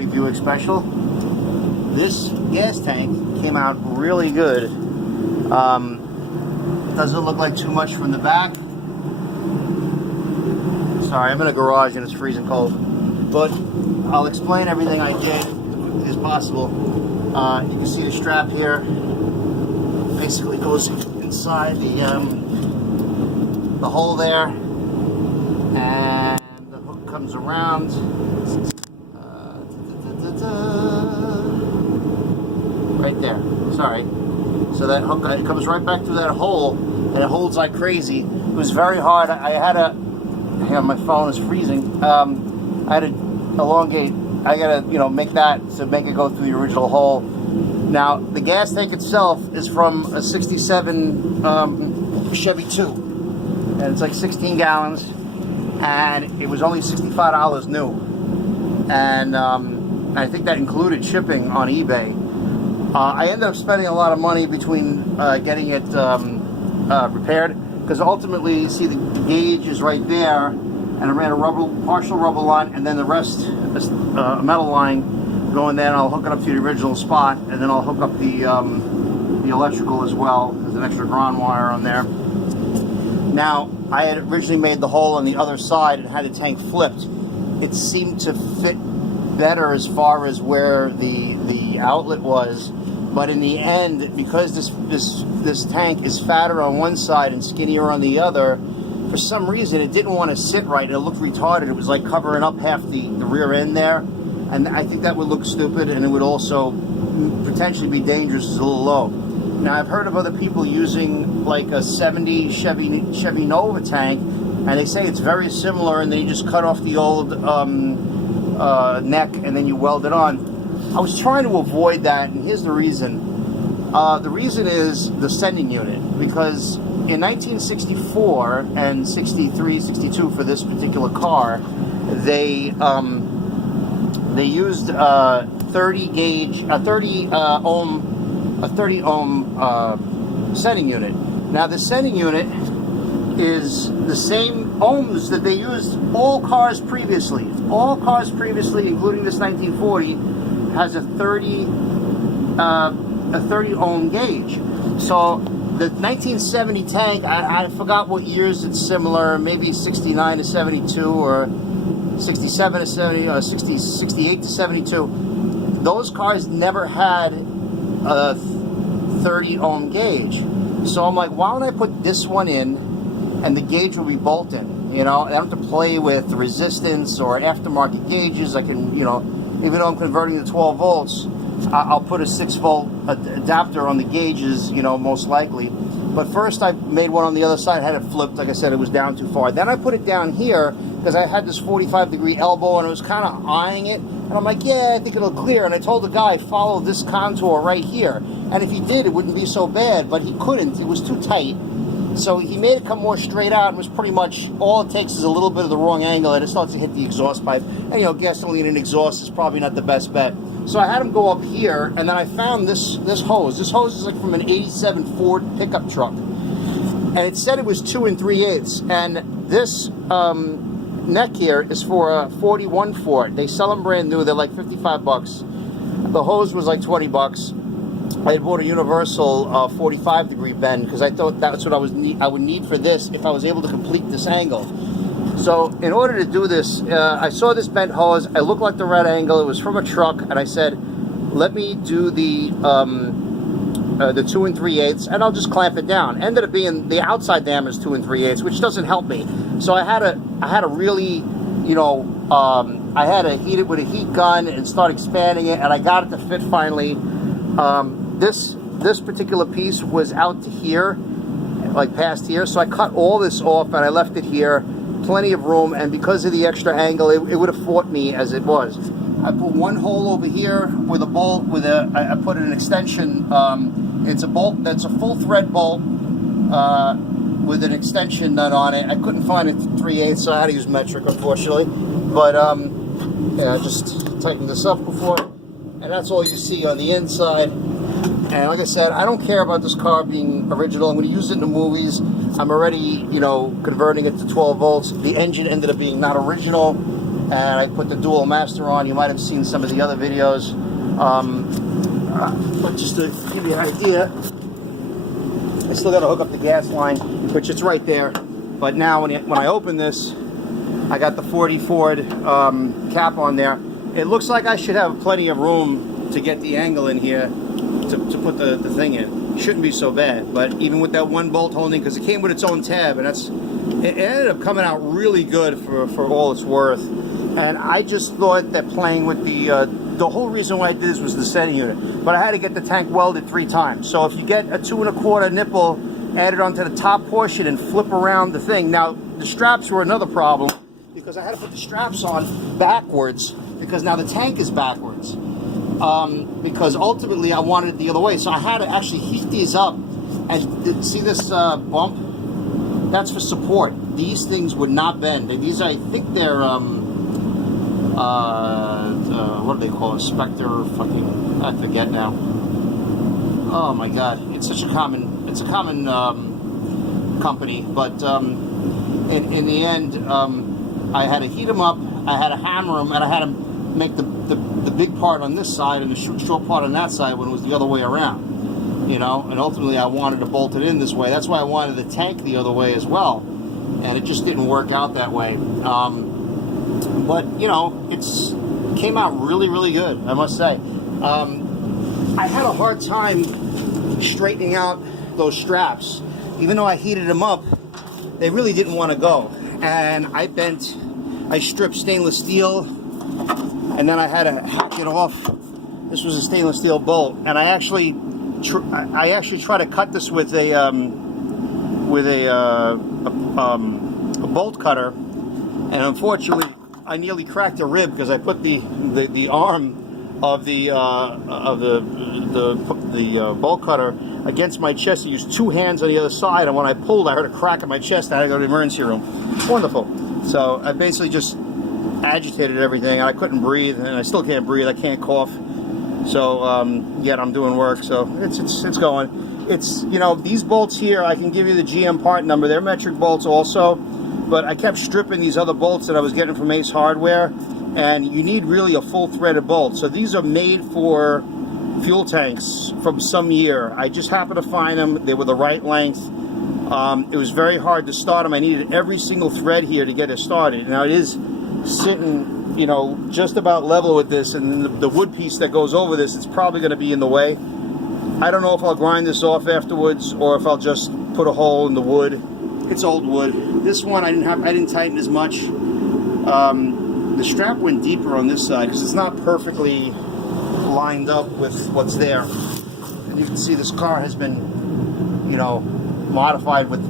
1940 Buick Special. This gas tank came out really good. Doesn't look like too much from the back. Sorry, I'm in a garage and it's freezing cold. But I'll explain everything I did as quickly as possible. You can see the strap here. Basically goes inside the hole there, and the hook comes around. Right there. Sorry. So that hook, it comes right back through that hole, and it holds like crazy. It was very hard. I had to. Hang on, my phone is freezing. I had to elongate. I gotta, make that to make it go through the original hole. Now, the gas tank itself is from a 67 Chevy 2, and it's like 16 gallons, and it was only $65 new, and I think that included shipping on eBay. I ended up spending a lot of money between getting it repaired, because ultimately, you see the gauge is right there, and I ran a partial rubber line, and then the rest is a metal line going there, and I'll hook it up to the original spot, and then I'll hook up the electrical as well. There's an extra ground wire on there. Now, I had originally made the hole on the other side and had the tank flipped. It seemed to fit better as far as where the outlet was, but in the end, because this tank is fatter on one side and skinnier on the other, for some reason it didn't want to sit right. It looked retarded. It was like covering up half the rear end there. And I think that would look stupid, and it would also potentially be dangerous. It's a little low. Now, I've heard of other people using like a 70 Chevy Nova tank, and they say it's very similar, and then you just cut off the old neck, and then you weld it on. I was trying to avoid that, and here's the reason. The reason is the sending unit, because in 1964 and 63, 62 for this particular car, they used 30 ohm sending unit. Now the sending unit is the same ohms that they used all cars previously. All cars previously, including this 1940, has a 30 ohm gauge. So the 1970 tank, I forgot what years it's similar, maybe 69 to 72 or 67 to 70, or 68 to 72. Those cars never had a 30 ohm gauge. So I'm like, why don't I put this one in, and the gauge will be bolt in? I don't have to play with the resistance or aftermarket gauges. I can, even though I'm converting to 12 volts, I'll put a 6 volt adapter on the gauges, most likely. But first I made one on the other side, had it flipped. Like I said, it was down too far. Then I put it down here because I had this 45-degree elbow, and I was kind of eyeing it. And I'm like, yeah, I think it'll clear. And I told the guy, follow this contour right here. And if he did, it wouldn't be so bad. But he couldn't. It was too tight. So he made it come more straight out. It was pretty much, all it takes is a little bit of the wrong angle, and it starts to hit the exhaust pipe. And, gasoline and exhaust is probably not the best bet. So I had him go up here, and then I found this hose. This hose is like from an 87 Ford pickup truck. And it said it was 2 3/8. And this neck here is for a 41 Ford. They sell them brand new. They're like $55. The hose was like $20. I had bought a universal 45-degree bend because I thought that's what I would need for this if I was able to complete this angle. So in order to do this, I saw this bent hose. I looked like the right angle. It was from a truck, and I said, let me do the 2 3/8, and I'll just clamp it down. Ended up being the outside diameter is 2 3/8, which doesn't help me. So I had to really, I had to heat it with a heat gun and start expanding it, and I got it to fit finally. This particular piece was out to here, like past here, so I cut all this off and I left it here. Plenty of room, and because of the extra angle, it would have fought me as it was. I put one hole over here with a bolt, I put an extension. It's a bolt that's a full thread bolt with an extension nut on it. I couldn't find it 3/8, so I had to use metric, unfortunately. But yeah, I just tightened this up before, and that's all you see on the inside. And like I said, I don't care about this car being original. I'm going to use it in the movies. I'm already, converting it to 12 volts. The engine ended up being not original. and I put the dual master on. You might have seen some of the other videos, but just to give you an idea, I still got to hook up the gas line, which it's right there. But now when I open this, I got the 40 Ford cap on there. It looks like I should have plenty of room to get the angle in here to put the thing in. Shouldn't be so bad, but even with that one bolt holding, because it came with its own tab, and it ended up coming out really good for all it's worth. And I just thought that playing with the whole reason why I did this was the setting unit, but I had to get the tank welded 3 times. So if you get a 2 1/4 nipple added onto the top portion and flip around the thing. Now the straps were another problem, because I had to put the straps on backwards, because now the tank is backwards. Because ultimately I wanted it the other way, so I had to actually heat these up. And see this bump? That's for support. These things would not bend. These, I think they're what do they call it? Spectre fucking, I forget now. Oh my god, it's such a common, it's a common company, but in the end, I had to heat them up, I had to hammer them, and I had to make the big part on this side and the short part on that side when it was the other way around, you know. And ultimately I wanted to bolt it in this way. That's why I wanted the tank the other way as well, and it just didn't work out that way. But you know, it's came out really good, I must say. I had a hard time straightening out those straps. Even though I heated them up, they really didn't want to go. And I stripped stainless steel, and then I had to hack it off. This was a stainless steel bolt, and I actually tried to cut this with a bolt cutter, and unfortunately I nearly cracked a rib, because I put the arm of the bolt cutter against my chest. I used 2 hands on the other side, and when I pulled, I heard a crack in my chest. I had to go to the emergency room. Wonderful. So I basically just agitated everything, and I couldn't breathe, and I still can't breathe. I can't cough. So yet I'm doing work. So it's going. It's, you know, these bolts here, I can give you the GM part number. They're metric bolts also, but I kept stripping these other bolts that I was getting from Ace Hardware, and you need really a full threaded bolt. So these are made for fuel tanks from some year. I just happened to find them. They were the right length. It was very hard to start them. I needed every single thread here to get it started. Now it is sitting, you know, just about level with this, and the wood piece that goes over this, it's probably going to be in the way. I don't know if I'll grind this off afterwards, or if I'll just put a hole in the wood. It's old wood. This one I didn't tighten as much. The strap went deeper on this side because it's not perfectly lined up with what's there. And you can see this car has been, you know, modified with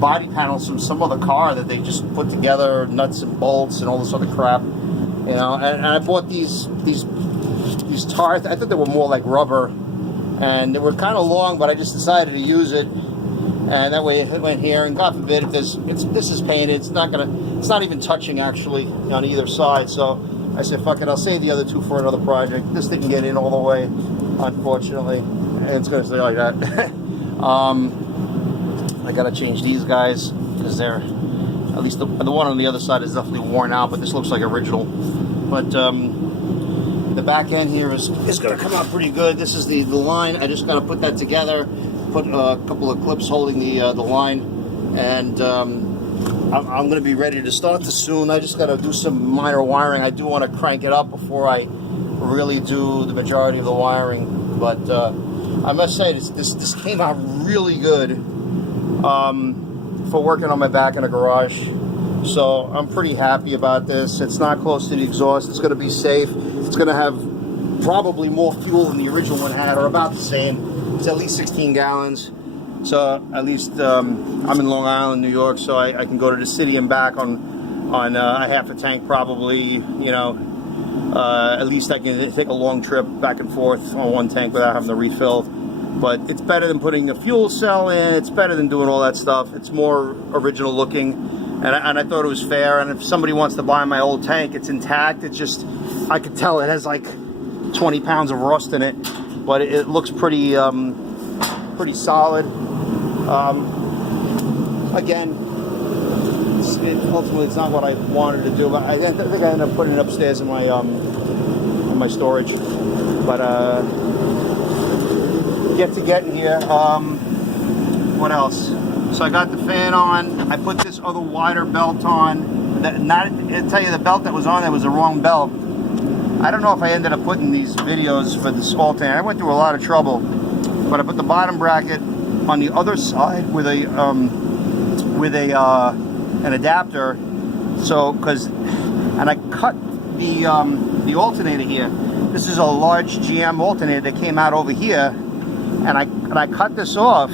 body panels from some other car that they just put together, nuts and bolts and all this other crap, you know. And I bought these tires. I thought they were more like rubber, and they were kind of long, but I just decided to use it. And that way it went here, and God forbid if this is painted, it's not even touching actually on either side. So I said, fuck it, I'll save the other 2 for another project. This didn't get in all the way, unfortunately, and it's gonna stay like that. I gotta change these guys, because they're, at least the one on the other side is definitely worn out, but this looks like original. But the back end here is gonna come out pretty good. This is the line. I just gotta put that together, put a couple of clips holding the line, and I'm going to be ready to start this soon. I just got to do some minor wiring. I do want to crank it up before I really do the majority of the wiring, but I must say this came out really good for working on my back in a garage. So I'm pretty happy about this. It's not close to the exhaust. It's going to be safe. It's going to have probably more fuel than the original one had, or about the same. It's at least 16 gallons. So at least I'm in Long Island, New York, so I can go to the city and back on a half a tank probably, you know. At least I can take a long trip back and forth on one tank without having to refill. But it's better than putting a fuel cell in. It's better than doing all that stuff. It's more original looking, and I thought it was fair. And if somebody wants to buy my old tank, it's intact. It's just, I could tell it has like 20 pounds of rust in it, but it looks pretty pretty solid. Again, ultimately it's not what I wanted to do. But I think I ended up putting it upstairs in my storage. But getting here. What else? So I got the fan on. I put this other wider belt on. I'll tell you, the belt that was on there was the wrong belt. I don't know if I ended up putting these videos for this alternator. I went through a lot of trouble, but I put the bottom bracket on the other side with an adapter. So and I cut the alternator here. This is a large GM alternator that came out over here, and I cut this off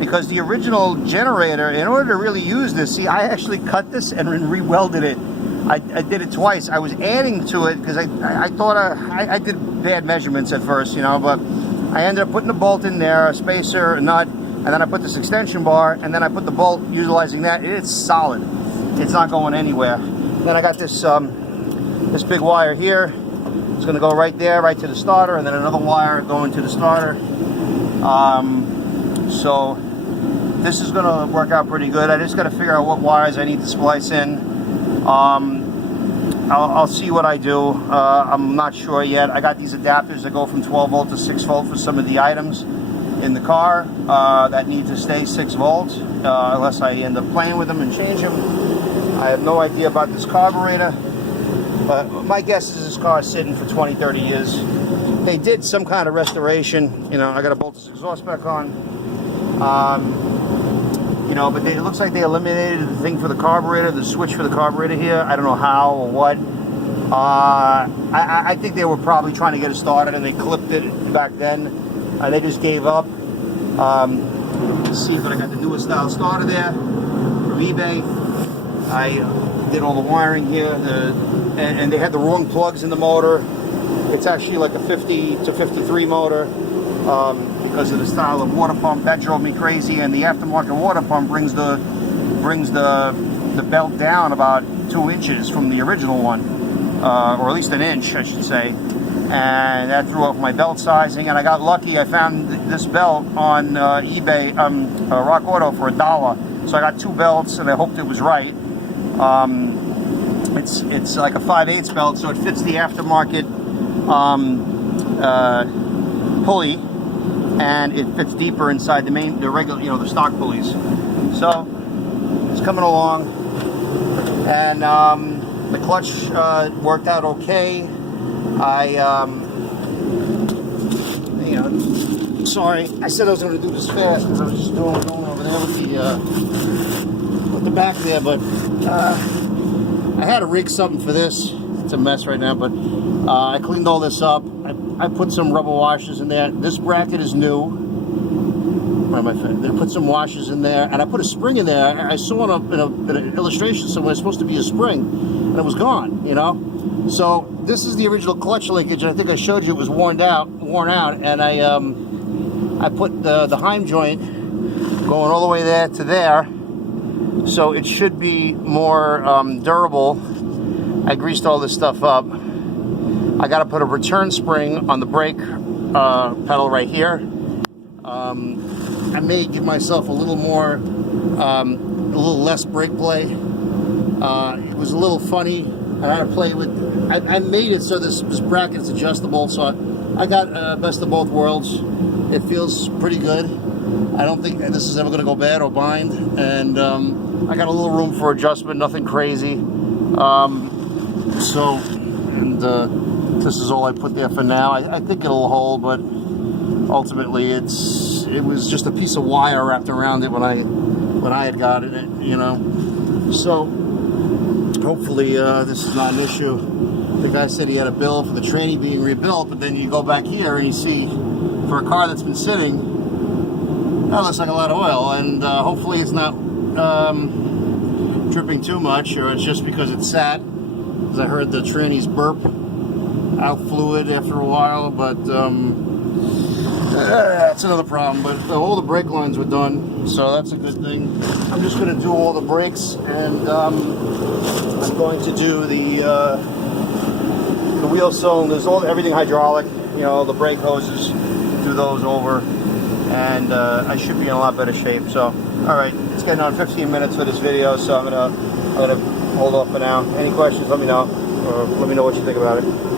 because the original generator, in order to really use this, see, I actually cut this and re-welded it. I did it twice. I was adding to it because I thought I did bad measurements at first, you know, but I ended up putting a bolt in there, a spacer, a nut, and then I put this extension bar, and then I put the bolt utilizing that. It's solid. It's not going anywhere. Then I got this this big wire here. It's going to go right there, right to the starter, and then another wire going to the starter. So this is going to work out pretty good. I just got to figure out what wires I need to splice in. I'll see what I do. I'm not sure yet. I got these adapters that go from 12 volt to 6 volt for some of the items in the car that need to stay 6 volts unless I end up playing with them and change them. I have no idea about this carburetor, but my guess is this car is sitting for 20-30 years. They did some kind of restoration. You know, I got to bolt this exhaust back on. You know, but it looks like they eliminated the thing for the carburetor, the switch for the carburetor here. I don't know how or what. I think they were probably trying to get it started and they clipped it back then. They just gave up. Let's see, but I got the newest style starter there from eBay. I did all the wiring here, and they had the wrong plugs in the motor. It's actually like a 50 to 53 motor. Because of the style of water pump, that drove me crazy. And the aftermarket water pump brings the belt down about 2 inches from the original one, or at least an inch, I should say. And that threw off my belt sizing. And I got lucky. I found this belt on eBay, Rock Auto for $1. So I got 2 belts, and I hoped it was right. It's like a 5/8 belt, so it fits the aftermarket pulley. And it fits deeper inside the regular, you know, the stock pulleys. So it's coming along, and the clutch worked out okay. Sorry, I said I was going to do this fast because I was just going over there with the back there, but I had to rig something for this. It's a mess right now, but I cleaned all this up. I put some rubber washers in there. This bracket is new. Where am I? They put some washers in there, and I put a spring in there. I saw in an illustration somewhere it's supposed to be a spring, and it was gone. You know. So this is the original clutch linkage. I think I showed you it was worn out, and I put the Heim joint going all the way there to there, so it should be more durable. I greased all this stuff up. I got to put a return spring on the brake pedal right here. I may give myself a little less brake play. It was a little funny. I had to play with. I made it so this bracket is adjustable. So I got best of both worlds. It feels pretty good. I don't think this is ever going to go bad or bind. And I got a little room for adjustment. Nothing crazy. This is all I put there for now. I think it'll hold, but ultimately it was just a piece of wire wrapped around it when I had got it, you know. So hopefully this is not an issue. The guy said he had a bill for the tranny being rebuilt, but then you go back here and you see for a car that's been sitting, that looks like a lot of oil, and hopefully it's not dripping too much, or it's just because it sat. Because I heard the trannies burp out fluid after a while, but that's another problem. But all the brake lines were done, so that's a good thing. I'm just going to do all the brakes, and I'm going to do the wheel cylinders, everything hydraulic. You know, the brake hoses, do those over, and I should be in a lot better shape. So, all right, it's getting on 15 minutes for this video, so I'm gonna I'm going to hold off for now. Any questions, let me know. Or let me know what you think about it.